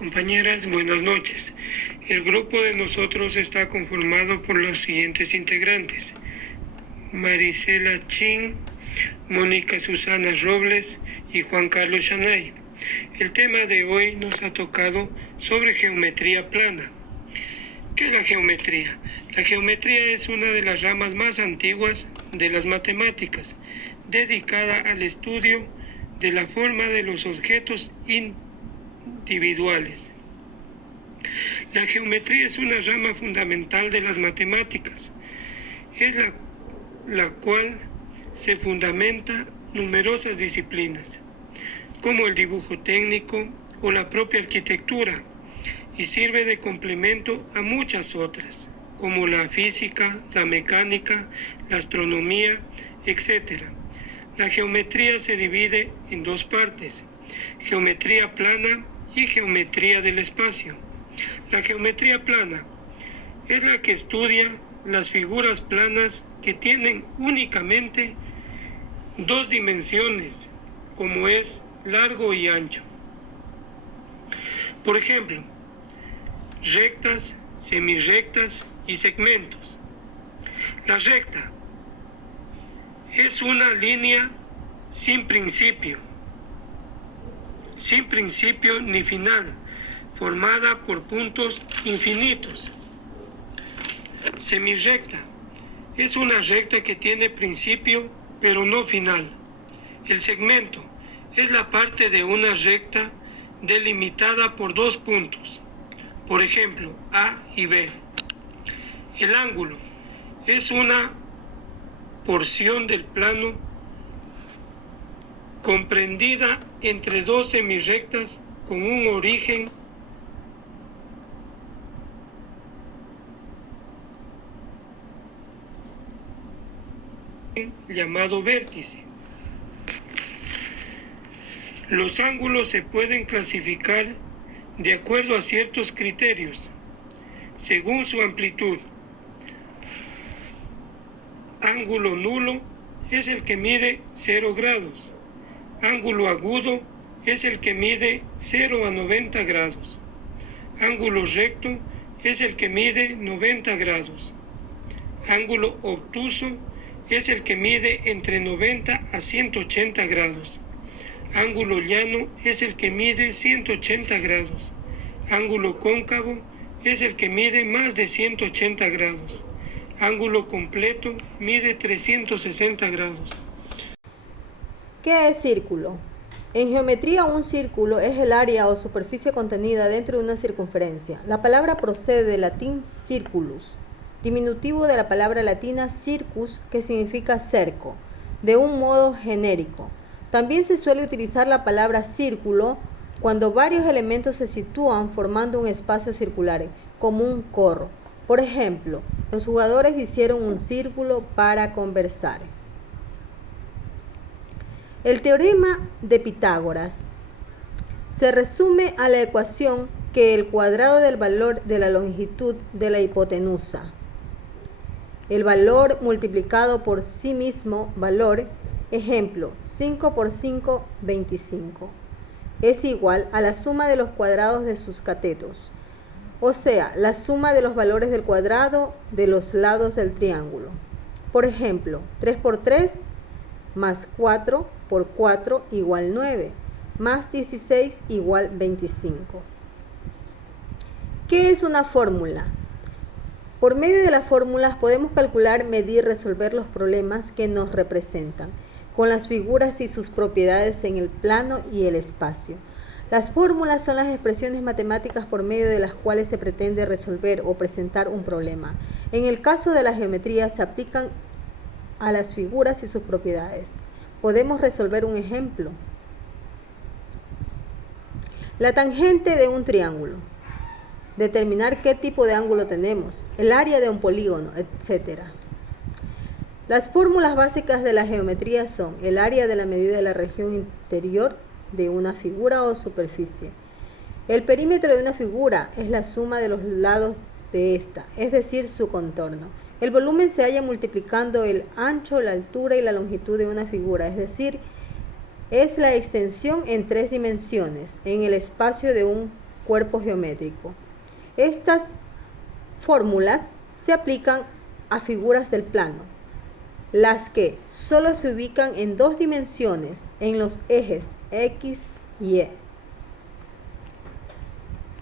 Compañeras, buenas noches. El grupo de nosotros está conformado por los siguientes integrantes: Marisela Chin, Mónica Susana Robles y Juan Carlos Shanay. El tema de hoy nos ha tocado sobre geometría plana. ¿Qué es la geometría? La geometría es una de las ramas más antiguas de las matemáticas, dedicada al estudio de la forma de los objetos individuales. La geometría es una rama fundamental de las matemáticas, es la cual se fundamenta numerosas disciplinas, como el dibujo técnico o la propia arquitectura, y sirve de complemento a muchas otras, como la física, la mecánica, la astronomía, etc. La geometría se divide en dos partes: geometría plana y geometría del espacio. La geometría plana es la que estudia las figuras planas que tienen únicamente dos dimensiones, como es largo y ancho. Por ejemplo, rectas, semirrectas y segmentos. La recta es una línea sin principio ni final, formada por puntos infinitos. Semirrecta es una recta que tiene principio pero no final. El segmento es la parte de una recta delimitada por dos puntos, por ejemplo, A y B. El ángulo es una porción del plano comprendida entre dos semirrectas con un origen llamado vértice. Los ángulos se pueden clasificar de acuerdo a ciertos criterios, según su amplitud. Ángulo nulo es el que mide 0 grados. Ángulo agudo es el que mide 0 a 90 grados. Ángulo recto es el que mide 90 grados. Ángulo obtuso es el que mide entre 90 a 180 grados. Ángulo llano es el que mide 180 grados. Ángulo cóncavo es el que mide más de 180 grados. Ángulo completo mide 360 grados. ¿Qué es círculo? En geometría, un círculo es el área o superficie contenida dentro de una circunferencia. La palabra procede del latín circulus, diminutivo de la palabra latina circus, que significa cerco, de un modo genérico. También se suele utilizar la palabra círculo cuando varios elementos se sitúan formando un espacio circular, como un corro. Por ejemplo, los jugadores hicieron un círculo para conversar. El teorema de Pitágoras se resume a la ecuación que el cuadrado del valor de la longitud de la hipotenusa, el valor multiplicado por sí mismo valor, ejemplo, 5 por 5, 25, es igual a la suma de los cuadrados de sus catetos, o sea, la suma de los valores del cuadrado de los lados del triángulo. Por ejemplo, 3 por 3 más 4 por 4 igual 9, más 16 igual 25. ¿Qué es una fórmula? Por medio de las fórmulas podemos calcular, medir, resolver los problemas que nos representan, con las figuras y sus propiedades en el plano y el espacio. Las fórmulas son las expresiones matemáticas por medio de las cuales se pretende resolver o presentar un problema. En el caso de la geometría se aplican a las figuras y sus propiedades. Podemos resolver un ejemplo. La tangente de un triángulo. Determinar qué tipo de ángulo tenemos, el área de un polígono, etc. Las fórmulas básicas de la geometría son el área de la medida de la región interior de una figura o superficie. El perímetro de una figura es la suma de los lados de esta, es decir, su contorno. El volumen se halla multiplicando el ancho, la altura y la longitud de una figura, es decir, es la extensión en 3 dimensiones en el espacio de un cuerpo geométrico. Estas fórmulas se aplican a figuras del plano, las que solo se ubican en dos dimensiones en los ejes X y Y.